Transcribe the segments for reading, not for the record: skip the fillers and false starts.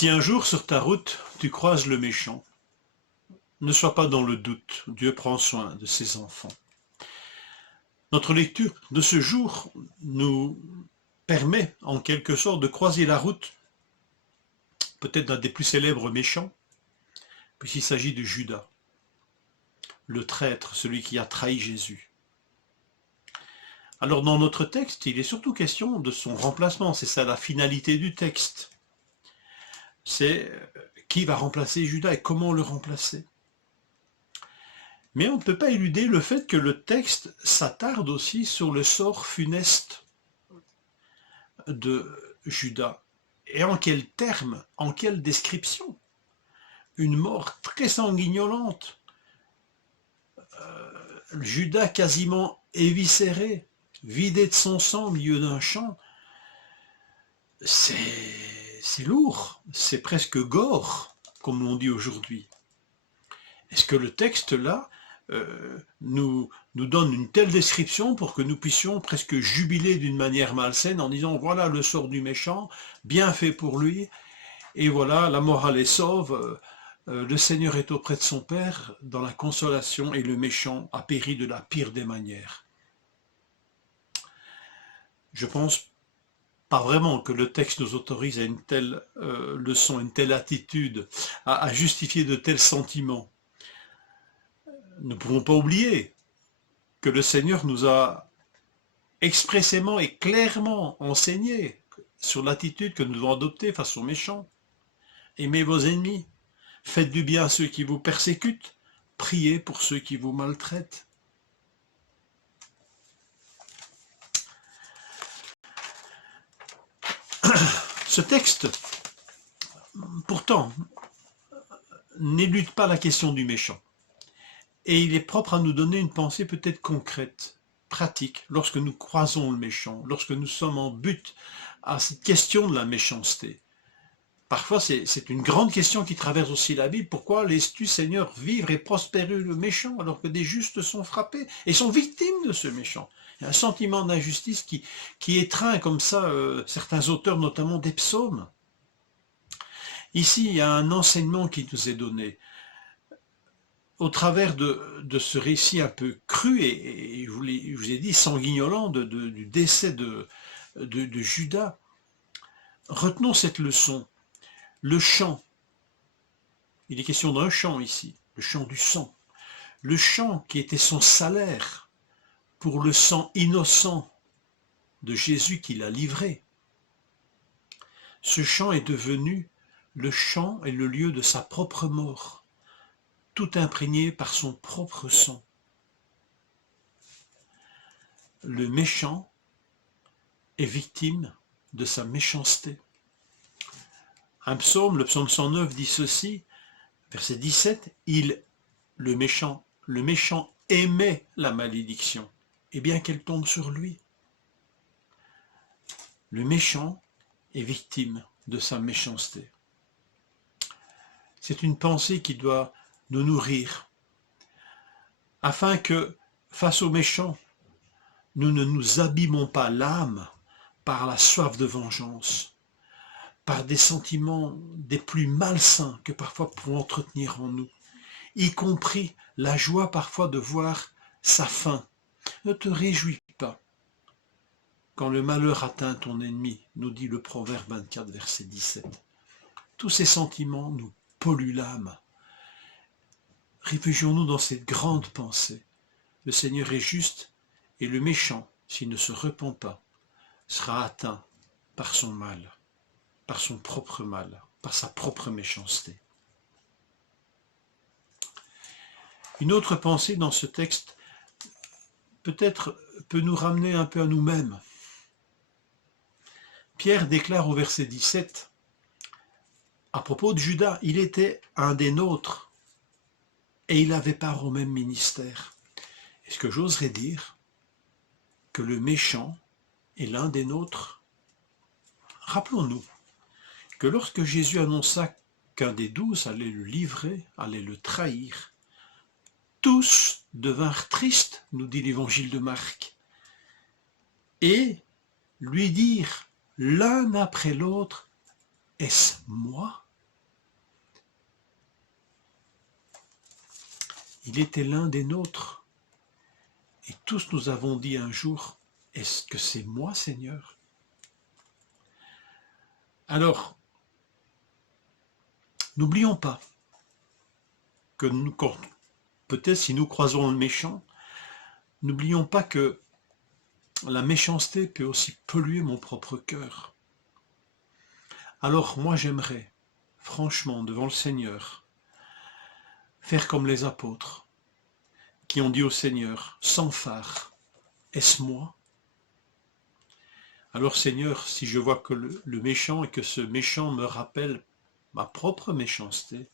Si un jour sur ta route tu croises le méchant, ne sois pas dans le doute, Dieu prend soin de ses enfants. Notre lecture de ce jour nous permet en quelque sorte de croiser la route peut-être d'un des plus célèbres méchants, puisqu'il s'agit de Judas, le traître, celui qui a trahi Jésus. Alors dans notre texte, il est surtout question de son remplacement, c'est ça la finalité du texte. C'est qui va remplacer Judas et comment le remplacer. Mais on ne peut pas éluder le fait que le texte s'attarde aussi sur le sort funeste de Judas. Et en quels termes, en quelle description? Une mort très sanguignolante. Judas quasiment éviscéré, vidé de son sang au milieu d'un champ. C'est lourd, c'est presque gore, comme on dit aujourd'hui. Est-ce que le texte là nous donne une telle description pour que nous puissions presque jubiler d'une manière malsaine en disant voilà le sort du méchant, bien fait pour lui, et voilà la morale est sauve, le Seigneur est auprès de son Père dans la consolation et le méchant a péri de la pire des manières. Je pense pas vraiment que le texte nous autorise à une telle leçon, une telle attitude, à justifier de tels sentiments. Nous ne pouvons pas oublier que le Seigneur nous a expressément et clairement enseigné sur l'attitude que nous devons adopter face aux méchants. Aimez vos ennemis, faites du bien à ceux qui vous persécutent, priez pour ceux qui vous maltraitent. Ce texte, pourtant, n'élude pas la question du méchant. Et il est propre à nous donner une pensée peut-être concrète, pratique, lorsque nous croisons le méchant, lorsque nous sommes en but à cette question de la méchanceté. Parfois, c'est une grande question qui traverse aussi la Bible. Pourquoi laisses-tu, Seigneur, vivre et prospérer le méchant alors que des justes sont frappés et sont victimes de ce méchant? Il y a un sentiment d'injustice qui étreint comme ça certains auteurs, notamment des psaumes. Ici, il y a un enseignement qui nous est donné. Au travers de ce récit un peu cru et je vous ai dit sanguignolant du décès de Judas, retenons cette leçon. Le chant, il est question d'un chant ici, le chant du sang. Le chant qui était son salaire pour le sang innocent de Jésus qu'il a livré. Ce chant est devenu le chant et le lieu de sa propre mort, tout imprégné par son propre sang. Le méchant est victime de sa méchanceté. Un psaume, le psaume 109 dit ceci, verset 17, le méchant aimait la malédiction, et bien qu'elle tombe sur lui. Le méchant est victime de sa méchanceté. C'est une pensée qui doit nous nourrir, afin que, face aux méchants, nous ne nous abîmons pas l'âme par la soif de vengeance, par des sentiments des plus malsains que parfois pouvons entretenir en nous, y compris la joie parfois de voir sa fin. Ne te réjouis pas quand le malheur atteint ton ennemi, nous dit le Proverbe 24, verset 17. Tous ces sentiments nous polluent l'âme. Réfugions-nous dans cette grande pensée. Le Seigneur est juste et le méchant, s'il ne se repent pas, sera atteint par son mal, par son propre mal, par sa propre méchanceté. Une autre pensée dans ce texte peut-être peut nous ramener un peu à nous-mêmes. Pierre déclare au verset 17, à propos de Judas, il était un des nôtres et il avait part au même ministère. Est-ce que j'oserais dire que le méchant est l'un des nôtres? Rappelons-nous que lorsque Jésus annonça qu'un des 12 allait le livrer, allait le trahir, tous devinrent tristes, nous dit l'évangile de Marc, et lui dirent l'un après l'autre, est-ce moi? Il était l'un des nôtres. Et tous nous avons dit un jour, est-ce que c'est moi, Seigneur? Alors, n'oublions pas que nous, peut-être si nous croisons le méchant, n'oublions pas que la méchanceté peut aussi polluer mon propre cœur. Alors moi j'aimerais, franchement, devant le Seigneur, faire comme les apôtres, qui ont dit au Seigneur, sans phare, est-ce moi? Alors Seigneur, si je vois que le méchant et que ce méchant me rappelle ma propre méchanceté,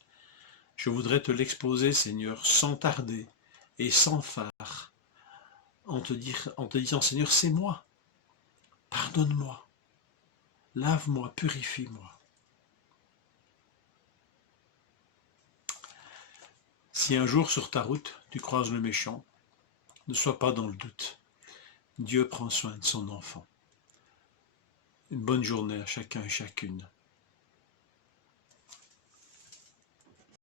je voudrais te l'exposer, Seigneur, sans tarder et sans phare, en te disant, Seigneur, c'est moi, pardonne-moi, lave-moi, purifie-moi. Si un jour sur ta route tu croises le méchant, ne sois pas dans le doute. Dieu prend soin de son enfant. Une bonne journée à chacun et chacune.